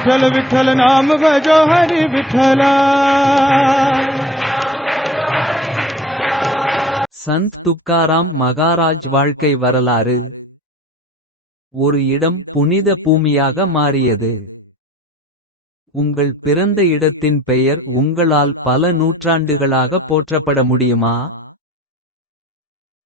विठ्ठल विठ्ठल नाम भजो हरि विठ्ठला சந்த் துக்காராம் மகாராஜ் வாழ்க்கை வரலாறு ஒரு இடம் புனித பூமியாக மாறியது உங்கள் பிறந்த இடத்தின் பெயர் உங்களால் பல நூற்றாண்டுகளாக போற்றப்பட முடியுமா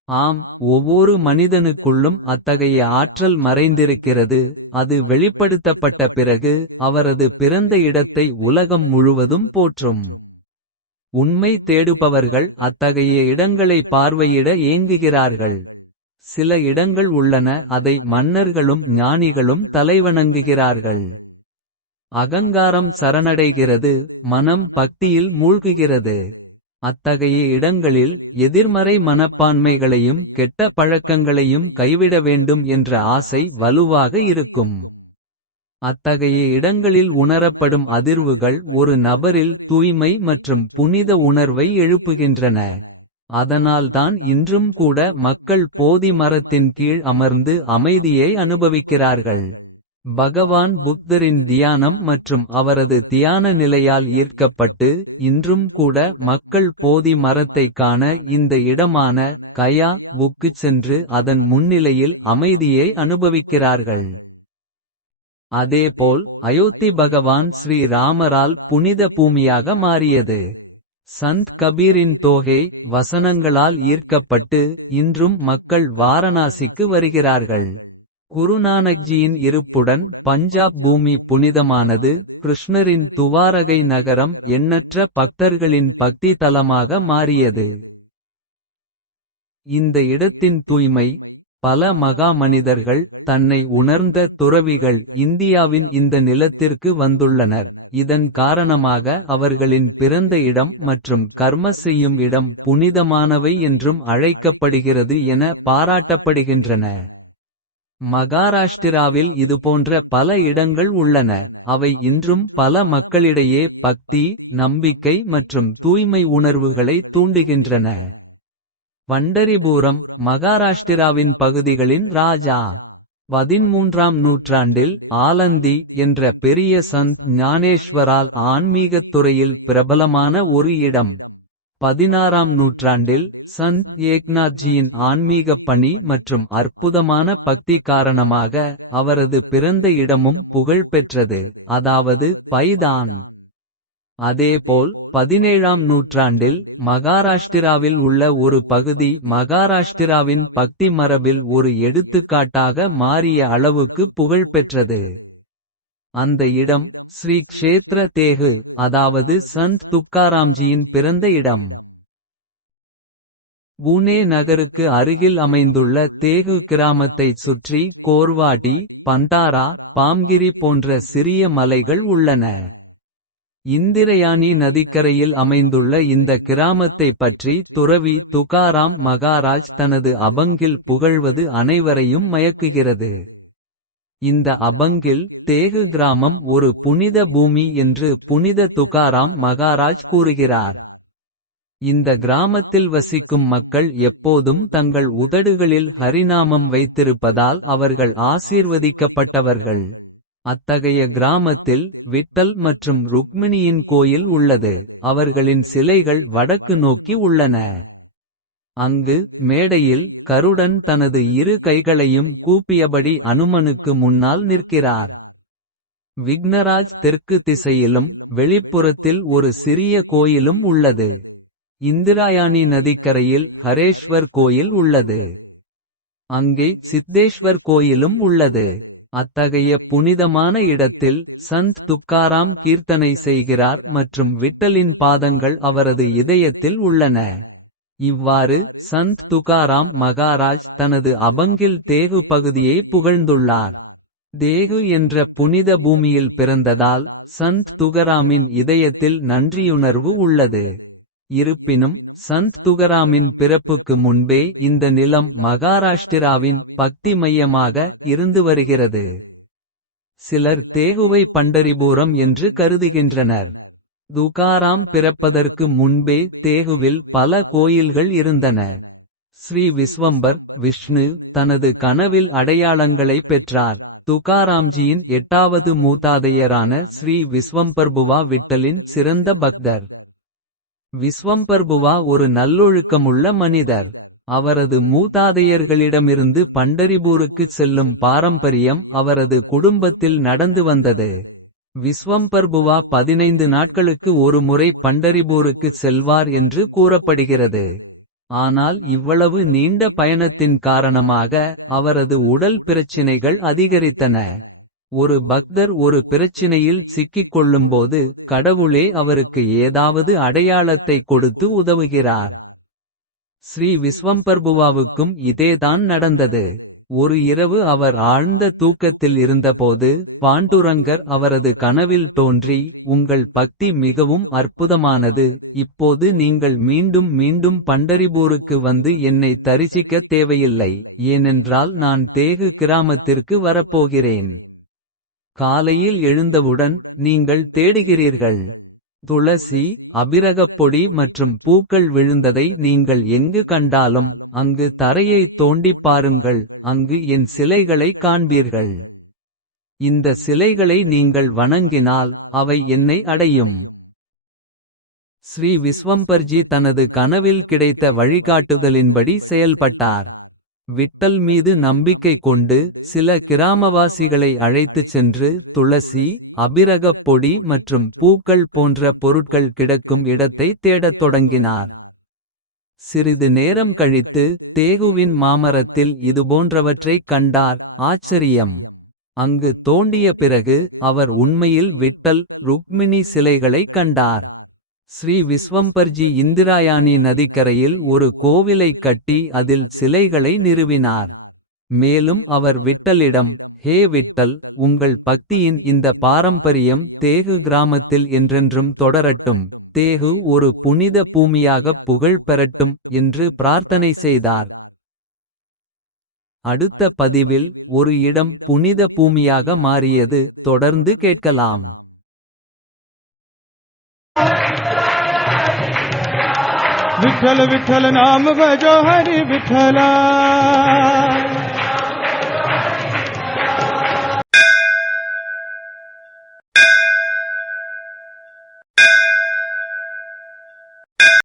ஆம் ஒவ்வொரு மனிதனுக்குள்ளும் அத்தகைய ஆற்றல் மறைந்திருக்கிறது. அது வெளிப்படுத்தப்பட்ட பிறகு அவரது பிறந்த இடத்தை உலகம் முழுவதும் போற்றும். உண்மை தேடுபவர்கள் அத்தகைய இடங்களை பார்வையிட ஏங்குகிறார்கள். சில இடங்கள் உள்ளன அதை மன்னர்களும் ஞானிகளும் தலைவணங்குகிறார்கள். அகங்காரம் சரணடைகிறது மனம் பக்தியில் மூழ்குகிறது. அத்தகைய இடங்களில் எதிர்மறை மனப்பான்மைகளையும் கெட்ட பழக்கங்களையும் கைவிட வேண்டும் என்ற ஆசை வலுவாக இருக்கும். அத்தகைய இடங்களில் உணரப்படும் அதிர்வுகள் ஒரு நபரில் தூய்மை மற்றும் புனித உணர்வை எழுப்புகின்றன. அதனால்தான் இன்றும் கூட மக்கள் போதி மரத்தின் கீழ் அமர்ந்து அமைதியை அனுபவிக்கிறார்கள். பகவான் புத்தரின் தியானம் மற்றும் அவரது தியான நிலையால் ஈர்க்கப்பட்டு இன்றும் கூட மக்கள் போதி மரத்தைக் காண இந்த இடமான கயா புக்குச் சென்று அதன் முன்னிலையில் அமைதியை அனுபவிக்கிறார்கள். அதேபோல் அயோத்தி பகவான் ஸ்ரீ ராமரால் புனித பூமியாக மாறியது. சந்த் கபீரின் தோகை வசனங்களால் ஈர்க்கப்பட்டு இன்றும் மக்கள் வாரணாசிக்கு வருகிறார்கள். குருநானக்ஜியின் இருப்புடன் பஞ்சாப் பூமி புனிதமானது கிருஷ்ணரின் துவாரகை நகரம் எண்ணற்ற பக்தர்களின் பக்தி தலமாக மாறியது. இந்த இடத்தின் தூய்மை பல மகா மனிதர்கள் தன்னை உணர்ந்த துறவிகள் இந்தியாவின் இந்த நிலத்திற்கு வந்துள்ளனர். இதன் காரணமாக அவர்களின் பிறந்த இடம் மற்றும் கர்ம செய்யும் இடம் புனிதமானவை என்றும் அழைக்கப்படுகிறது என பாராட்டப்படுகின்றன. மகாராஷ்டிராவில் இதுபோன்ற பல இடங்கள் உள்ளன. அவை இன்றும் பல மக்களிடையே பக்தி நம்பிக்கை மற்றும் தூய்மை உணர்வுகளை தூண்டுகின்றன. வண்டரிபூரம் மகாராஷ்டிராவின் பகுதிகளின் ராஜா. பதின்மூன்றாம் நூற்றாண்டில் ஆலந்தி என்ற பெரிய சந்த் ஞானேஸ்வரால் ஆன்மீகத் துறையில் பிரபலமான ஒரு இடம். பதினாறாம் நூற்றாண்டில் சந்த் ஏக்நாத்ஜியின் ஆன்மீகப் பணி மற்றும் அற்புதமான பக்தி காரணமாக அவரது பிறந்த இடமும் புகழ் பெற்றது அதாவது பைதான். அதேபோல் பதினேழாம் நூற்றாண்டில் மகாராஷ்டிராவில் உள்ள ஒரு பகுதி மகாராஷ்டிராவின் பக்தி மரபில் ஒரு எடுத்துக்காட்டாக மாறிய அளவுக்கு புகழ் பெற்றது அந்த இடம் ஸ்ரீ க்ஷேத்ர தேகு அதாவது சந்த் துக்காராம்ஜியின் பிறந்த இடம். பூனே நகருக்கு அருகில் அமைந்துள்ள தேகு கிராமத்தைச் சுற்றி கோர்வாடி பந்தாரா பாம்கிரி போன்ற சிறிய மலைகள் உள்ளன. இந்திரயானி நதிக்கரையில் அமைந்துள்ள இந்த கிராமத்தை பற்றி துறவி துகாராம் மகாராஜ் தனது அபங்கில் புகழ்வது அனைவரையும் மயக்குகிறது. இந்த அபங்கில் தேகு கிராமம் ஒரு புனித பூமி என்று புனித துகாராம் மகாராஜ் கூறுகிறார். இந்த கிராமத்தில் வசிக்கும் மக்கள் எப்போதும் தங்கள் உதடுகளில் ஹரிநாமம் வைத்திருப்பதால் அவர்கள் ஆசீர்வதிக்கப்பட்டவர்கள். அத்தகைய கிராமத்தில் விட்டல் மற்றும் ருக்மிணியின் கோயில் உள்ளது. அவர்களின் சிலைகள் வடக்கு நோக்கி உள்ளன. அங்கு மேடையில் கருடன் தனது இரு கைகளையும் கூப்பியபடி அனுமனுக்கு முன்னால் நிற்கிறார். விக்னராஜ் தெற்கு திசையிலும் வெளிப்புறத்தில் ஒரு சிறிய கோயிலும் உள்ளது. இந்திராயாணி நதிக்கரையில் ஹரேஷ்வர் கோயில் உள்ளது. அங்கே சித்தேஸ்வர் கோயிலும் உள்ளது. அத்தகைய புனிதமான இடத்தில் சந்த் துக்காராம் கீர்த்தனை செய்கிறார் மற்றும் விட்டலின் பாதங்கள் அவரது இதயத்தில் உள்ளன. இவ்வாறு சந்த் துகாராம் மகாராஜ் தனது அபங்கில் தேகு பகுதியை புகழ்ந்துள்ளார். தேகு என்ற புனித பூமியில் பிறந்ததால் சந்த் துகராமின் இதயத்தில் நன்றியுணர்வு உள்ளது. இருப்பினும் சந்த் துகராமின் பிறப்புக்கு முன்பே இந்த நிலம் மகாராஷ்டிராவின் பக்தி மையமாக இருந்து வருகிறது. சிலர் தேகுவை பண்டரிபூரம் என்று கருதுகின்றனர். துகாராம் பிறப்பதற்கு முன்பே தேகுவில் பல கோயில்கள் இருந்தன. ஸ்ரீ விஸ்வம்பர் விஷ்ணு தனது கனவில் அடையாளங்களை பெற்றார். துகாராம்ஜியின் எட்டாவது மூதாதையரான ஸ்ரீ விஸ்வம்பர்புவா விட்டலின் சிறந்த பக்தர். விஸ்வம்பர்புவா ஒரு நல்லொழுக்கமுள்ள மனிதர். அவரது மூதாதையர்களிடமிருந்து பண்டரிபூருக்குச் செல்லும் பாரம்பரியம் அவரது குடும்பத்தில் நடந்து வந்தது. விஸ்வம்பர்புவா பதினைந்து நாட்களுக்கு ஒரு முறை பண்டரிபூருக்குச் செல்வார் என்று கூறப்படுகிறது. ஆனால் இவ்வளவு நீண்ட பயணத்தின் காரணமாக அவரது உடல் பிரச்சினைகள் அதிகரித்தன. ஒரு பக்தர் ஒரு பிரச்சினையில் சிக்கிக் கொள்ளும்போது கடவுளே அவருக்கு ஏதாவது அடையாளத்தை கொடுத்து உதவுகிறார். ஸ்ரீ விஸ்வம்பர்புவாவுக்கும் இதேதான் நடந்தது. ஒரு இரவு அவர் ஆழ்ந்த தூக்கத்தில் இருந்தபோது பாண்டுரங்கர் அவரது கனவில் தோன்றி உங்கள் பக்தி மிகவும் அற்புதமானது இப்போது நீங்கள் மீண்டும் மீண்டும் பண்டரிபூருக்கு வந்து என்னை தரிசிக்கத் தேவையில்லை ஏனென்றால் நான் தேகு கிராமத்திற்கு வரப்போகிறேன். காலையில் எழுந்தவுடன் நீங்கள் தேடுகிறீர்கள் துளசி அபிரகப்பொடி மற்றும் பூக்கள் விழுந்ததை நீங்கள் எங்கு கண்டாலும் அங்கு தரையை தோண்டிப் பாருங்கள் அங்கு என் சிலைகளை காண்பீர்கள். இந்த சிலைகளை நீங்கள் வணங்கினால் அவை என்னை அடையும். ஸ்ரீ விஸ்வம்பர்ஜி தனது கனவில் கிடைத்த வழிகாட்டுதலின்படி செயல்பட்டார். விட்டல் மீது நம்பிக்கை கொண்டு சில கிராமவாசிகளை அழைத்துச் சென்று துளசி அபிரகப் பொடி மற்றும் பூக்கள் போன்ற பொருட்கள் கிடக்கும் இடத்தை தேடத் தொடங்கினார். சிறிது நேரம் கழித்து தேகுவின் மாமரத்தில் இதுபோன்றவற்றைக் கண்டார். ஆச்சரியம்! அங்கு தோண்டிய பிறகு அவர் உண்மையில் விட்டல் ருக்மிணி சிலைகளைக் கண்டார். ஸ்ரீ விஸ்வம்பர்ஜி இந்திராயாணி நதிக்கரையில் ஒரு கோவிலைக் கட்டி அதில் சிலைகளை நிறுவினார். மேலும் அவர் விட்டலிடம் ஹே விட்டல் உங்கள் பக்தியின் இந்த பாரம்பரியம் தேகு கிராமத்தில் என்றென்றும் தொடரட்டும் தேகு ஒரு புனித பூமியாகப் புகழ் பெறட்டும் என்று பிரார்த்தனை செய்தார். அடுத்த பதிவில் ஒரு இடம் புனித பூமியாக மாறியது தொடர்ந்து கேட்கலாம். विठल विठल नाम भजो हरि विठला